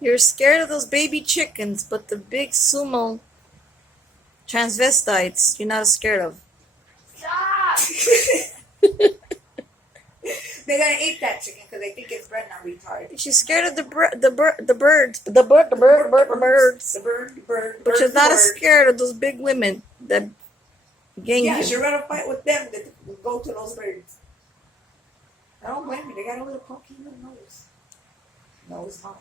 You're scared of those baby chickens, but the big sumo transvestites you're not scared of. Stop! They're gonna eat that chicken because they think it's bred, not retarded. She's scared of the birds. The bird. The bird. But she's not as scared of those big women that gang Yeah, you. she'd rather fight with them than go to those birds. I don't blame you. They got a little pokey little nose. No, it's not.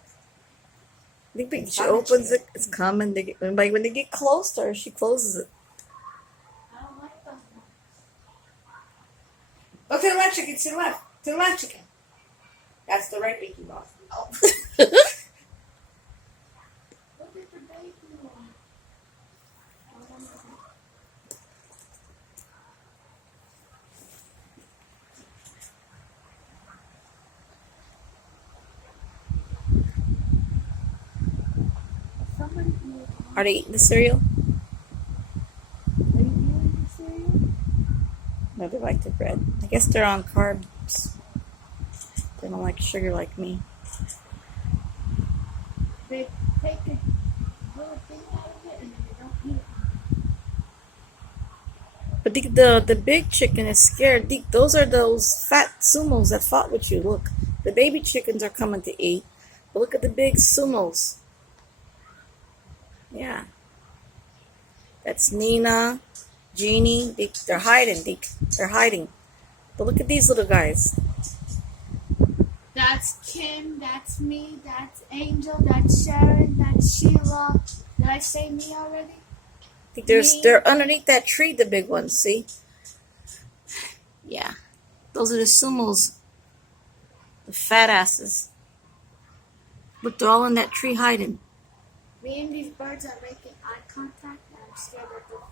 I think she opens it. It's coming. They get, like when they get close to her, she closes it. I don't like those ones. Look to the left, chicken. To the left. To the left, chicken. That's the right beaky boss. Oh. Look at the baby one. Are they eating the cereal? Are you eating the cereal? No, they like the bread. I guess they're on carbs. They don't like sugar like me. They take a little thing out of it and then they don't eat it. But the big chicken is scared. Those are those fat sumos that fought with you. Look, the baby chickens are coming to eat. But look at the big sumos. Yeah. That's Nina, Jeannie. They're hiding. They're hiding. But look at these little guys. That's Kim, that's me, that's Angel, that's Sharon, that's Sheila. Did I say me already? I think they're underneath that tree, the big ones, see? Yeah. Those are the sumos. The fat asses. Look, they're all in that tree hiding. Me and these birds are making eye contact and I'm scared that they'll